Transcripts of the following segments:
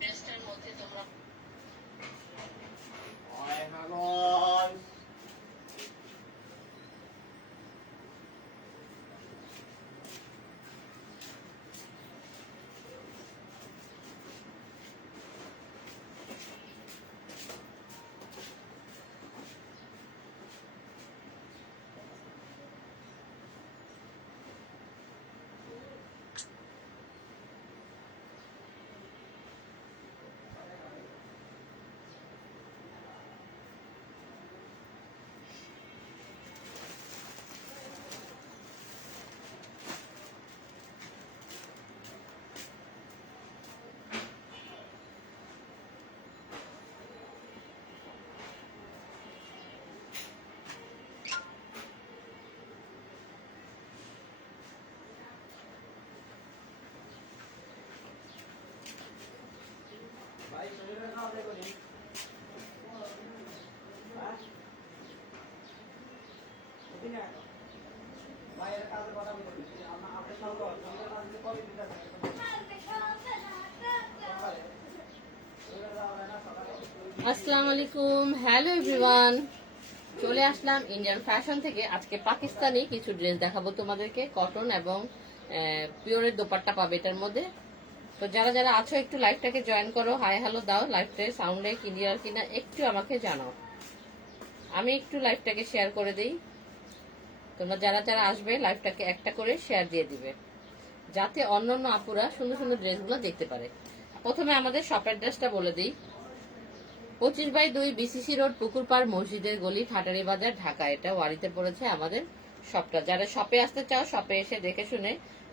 আসসালামু আলাইকুম, hello everyone. চলে আসলাম ইন্ডিয়ান ফ্যাশন থেকে। আজকে পাকিস্তানি কিছু ড্রেস দেখাবো তোমাদেরকে, কটন এবং পিওরের দোপাট্টা পাবে এটার মধ্যে। তো যারা যারা আছো একটু লাইভটাকে জয়েন করো, হাই হ্যালো দাও। লাইভটার সাউন্ডে ক্লিয়ার কিনা একটু আমাকে জানাও, আমি একটু লাইভটাকে শেয়ার করে দিই। তোমরা যারা যারা আসবে লাইভটাকে একটা করে শেয়ার দিয়ে দিবে, যাতে অন্যান্য আপুরা সুন্দর সুন্দর ড্রেসগুলো দেখতে পারে। প্রথমে আমাদের শপের ড্রেসটা বলে দিই। 25/2 বিসিসি রোড, পুকুরপাড় মসজিদের গলি, ঠাটারি বাজার, ঢাকা। এটা ওয়ারিতে পড়েছে আমাদের শপটা। যারা শপে আসতে চাও শপে এসে দেখে শুনে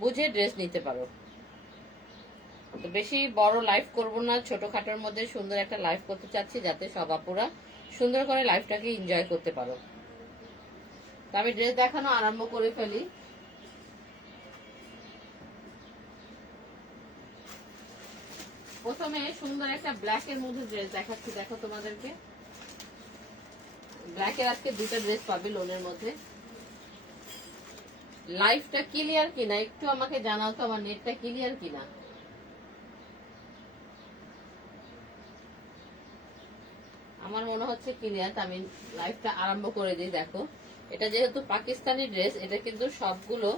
বুঝে ড্রেস নিতে পারো। তো বেশি বড় লাইভ করব না, ছোটখাটোর মধ্যে সুন্দর একটা লাইভ করতে চাচ্ছি যাতে সব আপুরা সুন্দর করে লাইভটাকে এনজয় করতে পারো। তো আমি ড্রেস দেখানো আরম্ভ করে ফেলি। প্রথমে সুন্দর একটা ব্ল্যাক এর মধ্যে ড্রেস দেখাচ্ছি, দেখো তোমাদেরকে। ব্ল্যাক এর আজকে দুটো ড্রেস পাবে লোনের মধ্যে। লাইভটা ক্লিয়ার কিনা একটু আমাকে জানাও তো, আমার নেটটা ক্লিয়ার কিনা। আমার মনে হচ্ছে ক্লিয়ার। আমি লাইভটা আরম্ভ করে দিই। দেখো, এটা যেহেতু পাকিস্তানি ড্রেস, এটা কিন্তু সবগুলো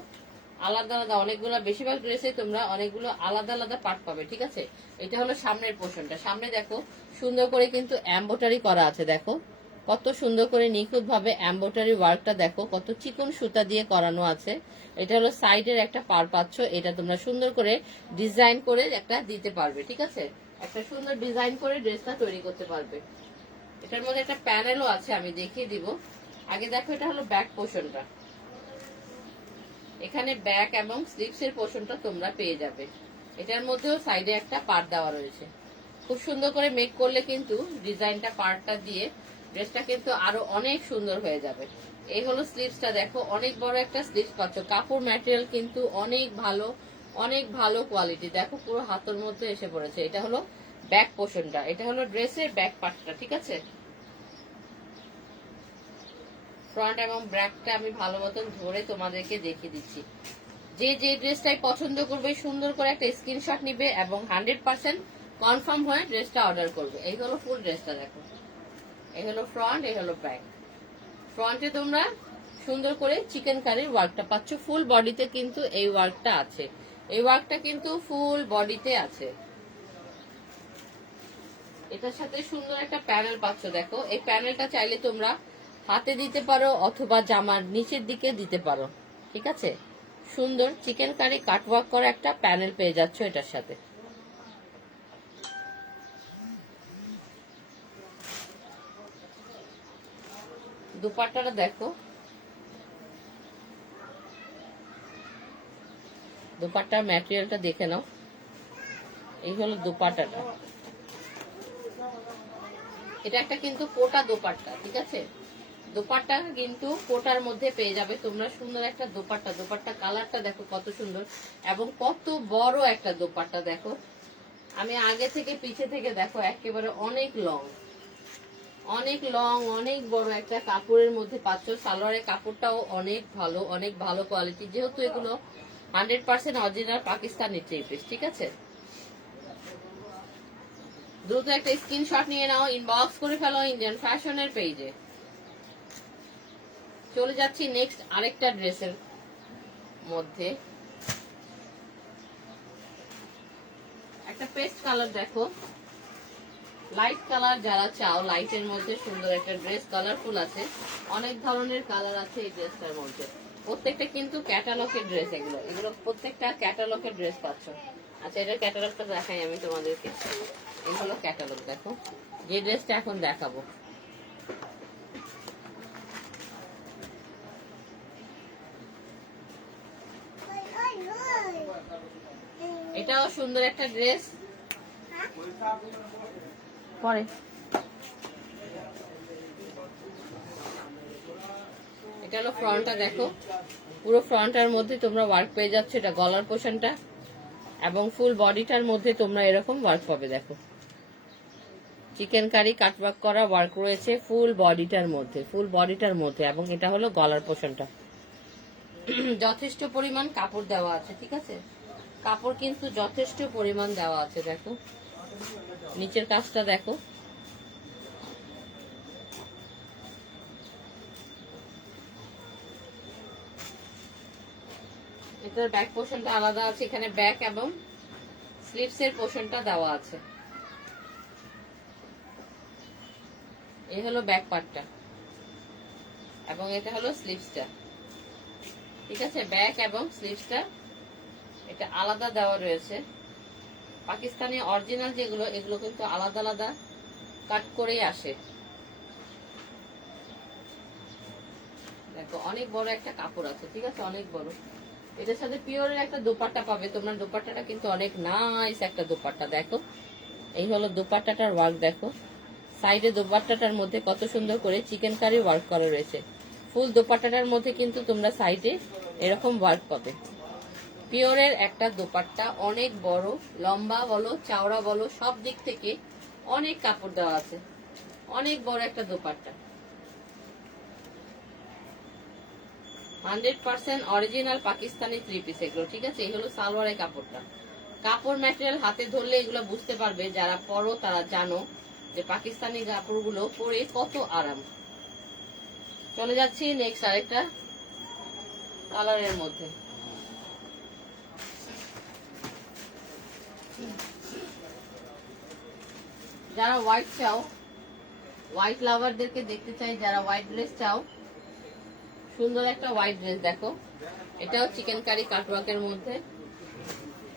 আলাদা আলাদা, অনেকগুলো বেশিরভাগ ড্রেসে তোমরা অনেকগুলো আলাদা আলাদা পার্ট পাবে, ঠিক আছে। এটা হলো সামনের পোর্শনটা। সামনে দেখো সুন্দর করে কিন্তু এমব্রয়ডারি করা আছে। দেখো কত সুন্দর করে নিখুঁত ভাবে এমব্রয়ডারি ওয়ার্কটা, দেখো কত চিকন সুতা দিয়ে করানো আছে। এটা হলো সাইডের একটা পার পাচ্ছ, এটা তোমরা সুন্দর করে ডিজাইন করে একটা দিতে পারবে, ঠিক আছে। একটা সুন্দর ডিজাইন করে ড্রেসটা তৈরি করতে পারবে। এটার মধ্যে একটা প্যানেলও আছে, আমি দেখিয়ে দিব। আগে দেখো, এটা হলো ব্যাক পোর্শনটা। এখানে ব্যাক এবং স্লিভস এর পোর্শনটা তোমরা পেয়ে যাবে। এটার মধ্যেও সাইডে একটা পার্ট দেওয়া রয়েছে। খুব সুন্দর করে মেক করলে কিন্তু ডিজাইনটা পার্টটা দিয়ে ড্রেসটা কিন্তু আরো অনেক সুন্দর হয়ে যাবে। এই হলো স্লিভসটা, দেখো অনেক বড় একটা স্লিভস পাচ্ছ। কাপড় ম্যাটেরিয়াল কিন্তু অনেক ভালো, অনেক ভালো কোয়ালিটি। দেখো পুরো হাতের মধ্যে এসে পড়েছে। এটা হলো ব্যাক পোর্শনটা, এটা হলো ড্রেসের ব্যাক পার্টটা, ঠিক আছে। ফ্রন্ট এবং ব্যাকটা আমি ভালো মতন ধরে তোমাদেরকে দেখিয়ে দিচ্ছি। যে যে ড্রেসটাই পছন্দ করবে সুন্দর করে একটা স্ক্রিনশট নিবে এবং 100% কনফার্ম হয়ে ড্রেসটা অর্ডার করবে। এই হলো ফুল ড্রেসটা, দেখো এই হলো ফ্রন্ট, এই হলো ব্যাক। ফ্রন্টে তোমরা সুন্দর করে চিকেন কারির ওয়ার্কটা পাচ্ছ। ফুল বডিতে কিন্তু এই ওয়ার্কটা আছে, এই ওয়ার্কটা কিন্তু ফুল বডিতে আছে। এটার সাথে সুন্দর একটা প্যানেল পাচ্ছ। দেখো এই প্যানেলটা চাইলে তোমরা হাতে দিতে পারো অথবা জামার নিচের দিকে দিতে পারো, ঠিক আছে। সুন্দর চিকেন কারি কাটওয়ার্ক করা একটা প্যানেল পেয়ে যাচ্ছ এটার সাথে। দুপাট্টাটা দেখো, দুপাট্টার ম্যাটেরিয়ালটা দেখে নাও। এই হলো দুপাট্টাটা। এটা একটা কিন্তু কোটা দোপাট্টা, ঠিক আছে। দোপাট্টা কিন্তু কোটার মধ্যে পেয়ে যাবে তোমরা। সুন্দর একটা দোপাট্টা, দোপাট্টা কালারটা দেখো কত সুন্দর এবং কত বড় একটা দোপাট্টা। দেখো আমি আগে থেকে পিছে থেকে দেখো একেবারে অনেক লং, অনেক লং, অনেক বড় একটা কাপড়ের মধ্যে পাচ্ছ। সালোয়ারের কাপড়টাও অনেক ভালো, অনেক ভালো কোয়ালিটি, যেহেতু এগুলো 100% অরিজিনাল পাকিস্তানি থ্রি পিস, ঠিক আছে। দ্রুত একটা স্ক্রিনশট নিয়ে নাও, ইনবক্স করে ফেলো ইন্ডিয়ান ফ্যাশনের পেজে। চলে যাচ্ছি নেক্সট আরেকটা ড্রেসের মধ্যে। একটা পেস্ট কালার দেখো, লাইট কালার যারা চাও, লাইটের মধ্যে সুন্দর একটা ড্রেস, কালারফুল আছে, অনেক ধরনের কালার আছে এই ড্রেসটার মধ্যে। প্রত্যেকটা কিন্তু ক্যাটালগের ড্রেস, এগুলো এগুলো প্রত্যেকটা ক্যাটালগের ড্রেস পাচ্ছ। আচ্ছা, এটার ক্যাটালগটা দেখাই আমি তোমাদেরকে। এই হলো ক্যাটালগ, দেখো যে ড্রেসটা এখন দেখাবো। এটাও সুন্দর একটা ড্রেস। পরে এটা হলো ফ্রন্টটা, দেখো পুরো ফ্রন্টটার মধ্যে তোমরা ওয়ার্ক পেয়ে যাচ্ছ। এটা গলার পোর্শনটা, এবং ফুল বডিটার মধ্যে তোমরা এরকম ওয়ার্ক পাবে। দেখো চিকেন কারি কাটওয়ার্ক করা ওয়ার্ক রয়েছে ফুল বডিটার মধ্যে, এবং এটা হলো গলার পোর্শনটা। যথেষ্ট পরিমাণ কাপড় দেওয়া আছে, ঠিক আছে, কাপড় কিন্তু যথেষ্ট পরিমাণ দেওয়া আছে। দেখো নিচের কাজটা দেখো, এটার ব্যাক পোর্শনটা আলাদা আছে, এখানে ব্যাক এবং স্লিভস এর পোর্শনটা দেওয়া আছে। এই হলো ব্যাক পার্টটা, এবং এটা হলো স্লিভসটা, ঠিক আছে। ব্যাক এবং স্লিভসটা এটা আলাদা দেওয়া রয়েছে। পাকিস্তানি অরিজিনাল যেগুলো, এগুলো কিন্তু আলাদা আলাদা কাট করেই আসে। দেখো অনেক বড় একটা কাপড় আছে, ঠিক আছে, অনেক বড়। এটার সাথে পিওরের একটা দোপাট্টা পাবে তোমরা। দোপাট্টাটা কিন্তু অনেক নাইস একটা দোপাট্টা। দেখো এই হলো দোপাট্টাটার ওয়ার্ক, দেখো সাইডে দোপাট্টাটার মধ্যে কত সুন্দর করে চিকেন কারি ওয়ার্ক করা রয়েছে। ফুল দোপাট্টাটার মধ্যে কিন্তু তোমরা সাইডে এরকম ওয়ার্ক পাবে। পিওরের একটা দোপাট্টা, অনেক বড়, লম্বা বলো চওড়া বলো সব দিক থেকে অনেক কাপড় দেওয়া আছে, অনেক বড় একটা dupatta. 100% original Pakistani three piece এগুলো, ঠিক আছে। এই হলো সালোয়ারের কাপড়টা। কাপড় ম্যাটেরিয়াল হাতে ধরলে এগুলো বুঝতে পারবে, যারা পরো তারা জানো যে পাকিস্তানি কাপড়গুলো পরে কত আরাম। চলে যাচ্ছি নেক্সট আরেকটা কালারের মধ্যে। যারা হোয়াইট চাও, হোয়াইট লাভারদেরকে দেখতে চাই, যারা হোয়াইট ড্রেস চাও, সুন্দর একটা হোয়াইট ড্রেস দেখো। এটাও চিকেন কারি কাটওয়ার্কের মধ্যে।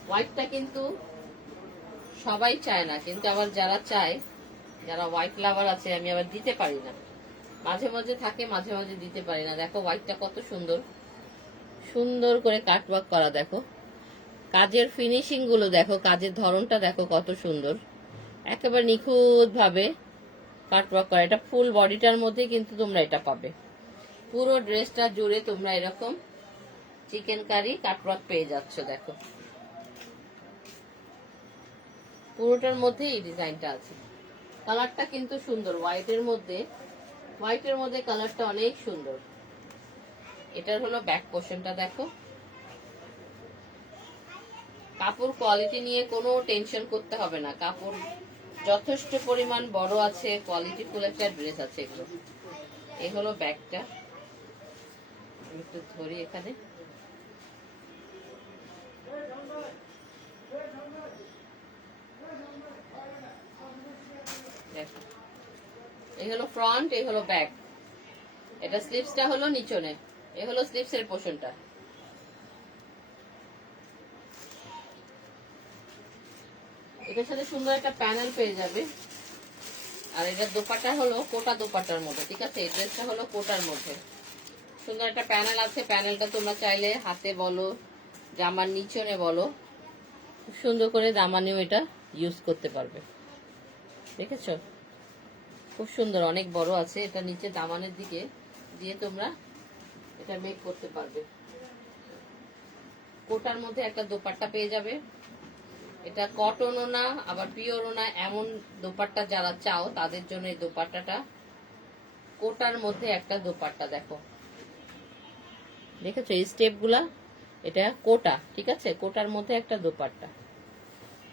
হোয়াইটটা কিন্তু সবাই চায় না, কিন্তু আবার যারা চায়, যারা হোয়াইট লাভার আছে, আমি আবার দিতে পারি না, মাঝে মাঝে থাকে, মাঝে মাঝে দিতে পারি না। দেখো হোয়াইটটা কত সুন্দর, সুন্দর করে কাটওয়ার্ক করা। দেখো কাজের ফিনিশিং গুলো দেখো, কাজের ধরনটা দেখো কত সুন্দর, একেবারে নিখুঁত ভাবে কাটওয়ার্ক করা। এটা ফুল বডিটার মধ্যে কিন্তু তোমরা এটা পাবে। পুরো ড্রেসটা জুড়ে তোমরা এরকম চিকেন কারি কাটওয়ার্ক পেয়ে যাচ্ছ। দেখো পুরোটার মধ্যে এই ডিজাইনটা আছে। কালারটা কিন্তু সুন্দর, হোয়াইটের মধ্যে কালারটা অনেক সুন্দর। এটার হলো ব্যাক পোর্শনটা দেখো। কাপড় কোয়ালিটি নিয়ে কোনো টেনশন করতে হবে না, কাপড় যথেষ্ট পরিমাণ বড় আছে, কোয়ালিটি ফুল একটা ড্রেস আছে এগুলো। এই হলো ব্যাকটা, একটু ধরি এখানে। দেখো এই হলো ফ্রন্ট, এই হলো ব্যাক। এটা স্লিভসটা হলো নিচনে, এই হলো স্লিভস এর পোর্শনটা। এটার সাথে সুন্দর একটা প্যানেল পেয়ে যাবে। আর এটার দোপাট্টা হলো কোটা দোপাট্টার মধ্যে, ঠিক আছে। এই ড্রেসটা হলো কোটার মধ্যে, সুন্দর একটা প্যানেল আছে। প্যানেলটা তোমরা চাইলে হাতে বলো, জামার নিচনে বলো, খুব সুন্দর করে দামানেও এটা ইউজ করতে পারবে। দেখেছো খুব সুন্দর, অনেক বড় আছে। এটা নিচে দামানের দিকে দিয়ে তোমরা এটা মেক করতে পারবে। কোটার মধ্যে একটা দোপাট্টা পেয়ে যাবে। এটা কটনও না আবার পিওরও না, এমন দোপাট্টা যারা চাও তাদের জন্য এই দোপাট্টাটা। কোটার মধ্যে একটা দোপাট্টা দেখো, দেখেছো এই স্টেপ গুলা, এটা কোটা, ঠিক আছে। কোটার মধ্যে একটা দোপাট্টা,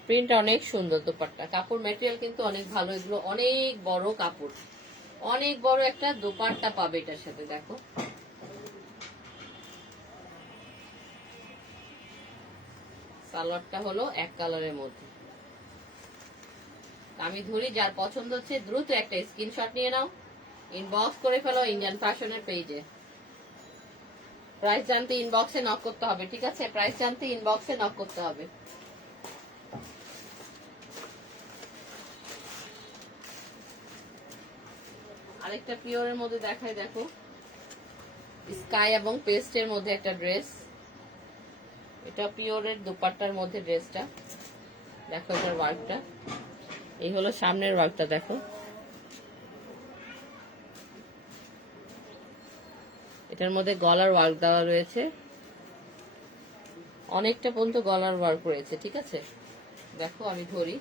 প্রিন্ট অনেক সুন্দর দোপাট্টা, কাপড় ম্যাটেরিয়াল কিন্তু অনেক ভালো, এগুলো অনেক বড় কাপড়, অনেক বড় একটা দোপাট্টা পাবে এটার সাথে। দেখো সালোয়ারটা হলো এক কালারের মধ্যে। আমি ধরি, যার পছন্দ হচ্ছে দ্রুত একটা স্ক্রিনশট নিয়ে নাও, ইনবক্স করে ফেলো ইন্ডিয়ান ফ্যাশনের পেজে। প্রাইস জানতে ইনবক্সে নক করতে হবে, ঠিক আছে? প্রাইস জানতে ইনবক্সে নক করতে হবে। আরেকটা পিওরের মধ্যে দেখাই, দেখো স্কাই এবং পেস্টের মধ্যে একটা ড্রেস, এটা পিওরের দোপাট্টার মধ্যে ড্রেসটা। দেখো এটার ওয়ার্কটা, এই হলো সামনের ওয়ার্কটা। দেখো এটার মধ্যে গলার ওয়ার্ক দেওয়া রয়েছে, অনেকটা পর্যন্ত গলার ওয়ার্ক রয়েছে, ঠিক আছে? দেখো আমি ধরি,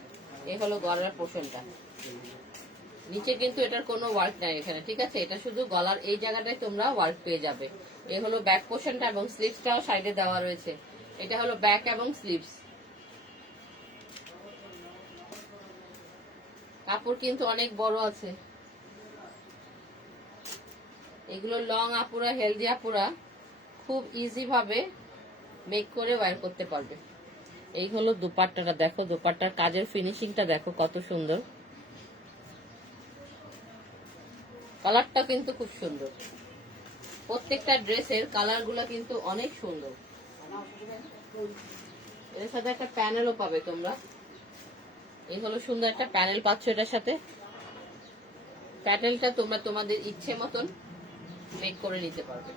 এই হলো গলার পোর্শনটা, নিচে কিন্তু এটার কোনো ওয়ার্ক নাই এখানে, ঠিক আছে? এটা শুধু গলার এই জায়গাটায় তোমরা ওয়ার্ক পেয়ে যাবে। এই হলো ব্যাক পোর্শনটা এবং স্লিভসটাও সাইডে দেওয়া রয়েছে। এটা হলো ব্যাক এবং স্লিভস। কাপড় কিন্তু অনেক বড় আছে, এগুলো লং আপুরা, হেলদি আপুরা খুব ইজি ভাবে মেক করে ওয়্যার করতে পারবে। এই হলো দুপাট্টাটা, দেখো দুপাট্টার কাজের ফিনিশিংটা দেখো কত সুন্দর, কালারটা কিন্তু খুব সুন্দর, প্রত্যেকটা ড্রেসের কালার গুলা কিন্তু অনেক সুন্দর। এর সাথে একটা প্যানেলও পাবে তোমরা, এই হলো সুন্দর একটা প্যানেল পাচ্ছ এটার সাথে। প্যানেলটা তোমরা তোমাদের ইচ্ছে মতন মেক করে নিতে পারবে।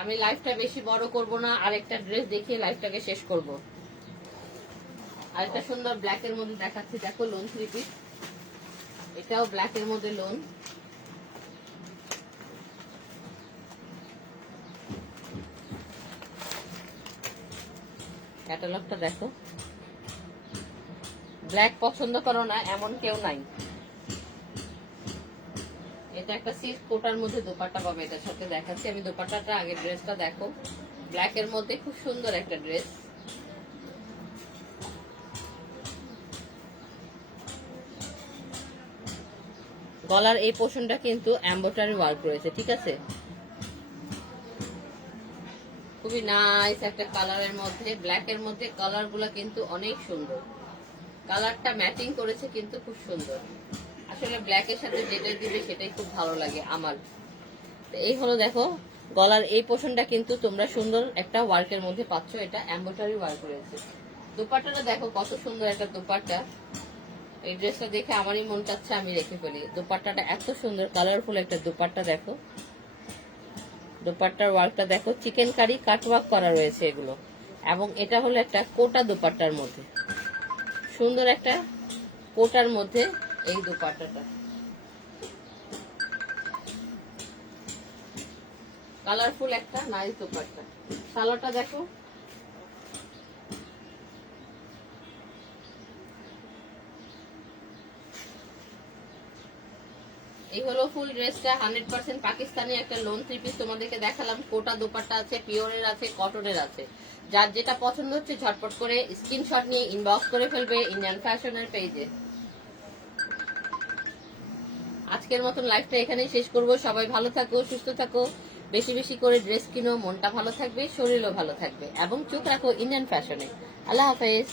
আমি লাইফটা বেশি বড় করব না, আরেকটা ড্রেস দেখিয়ে লাইফটাকে শেষ করব। আরেকটা সুন্দর ব্ল্যাক এর মধ্যে দেখাচ্ছি, দেখো লোন থ্রি পিস, এটাও ব্ল্যাক এর মধ্যে লোন। ক্যাটালগটা দেখো, ব্ল্যাক পছন্দ করো না এমন কেউ নাই। এটা একটা সিল্ক কোটার মধ্যে দোপাট্টা পাবে এটার সাথে, দেখাচ্ছি আমি দোপাট্টাটা আগে। ড্রেসটা দেখো, ব্ল্যাক এর মধ্যে খুব সুন্দর একটা ড্রেস। গলার এই পোর্শনটা কিন্তু এমব্রয়ডারি ওয়ার্ক রয়েছে, ঠিক আছে? খুবই নাইস একটা কালারের মধ্যে, ব্ল্যাক এর মধ্যে কালার গুলা কিন্তু অনেক সুন্দর, কালারটা ম্যাচিং করেছে কিন্তু খুব সুন্দর। আসলে ব্ল্যাক এর সাথে যেটা দিবে সেটাই খুব ভালো লাগে আমার। এই হলো দেখো গলার এই পোর্শনটা কিন্তু তোমরা সুন্দর একটা ওয়ার্কের মধ্যে পাচ্ছ, এটা এমব্রয়ডারি ওয়ার্ক রয়েছে। দোপাট্টাটা দেখো কত সুন্দর একটা দোপাট্টা, এই ড্রেসটা দেখে আমারই মন চাচ্ছে আমি রেখে ফেলি। দোপাট্টাটা এত সুন্দর কালারফুল একটা দোপাট্টা, দেখো দোপাট্টার ওয়ার্কটা দেখো, চিকেন কারি কাট ওয়ার্ক করা রয়েছে এগুলো। এবং এটা হলো একটা কোটা দোপাট্টার মধ্যে, সুন্দর একটা কোটার মধ্যে এই দোপাট্টাটা, কালারফুল একটা নাইস দোপাট্টা। সালোয়ারটা দেখো, এই হলো ফুল ড্রেসটা, 100% পাকিস্তানি একটা লোন থ্রি পিস তোমাদেরকে দেখালাম। কোটা দোপাট্টা আছে, পিওরের আছে, কটনের আছে। যার যেটা পছন্দ হচ্ছে ঝটপট করে স্ক্রিনশট নিয়ে ইনবক্স করে ফেলবে ইন্ডিয়ান ফ্যাশনের পেজে। আজকের মতন লাইফটা এখানেই শেষ করব। সবাই ভালো থাকো, সুস্থ থাকো, বেশি বেশি করে ড্রেস কিনো, মনটা ভালো থাকবে, শরীরও ভালো থাকবে, এবং চোখ রাখো ইন্ডিয়ান ফ্যাশনে। আল্লাহ হাফেজ।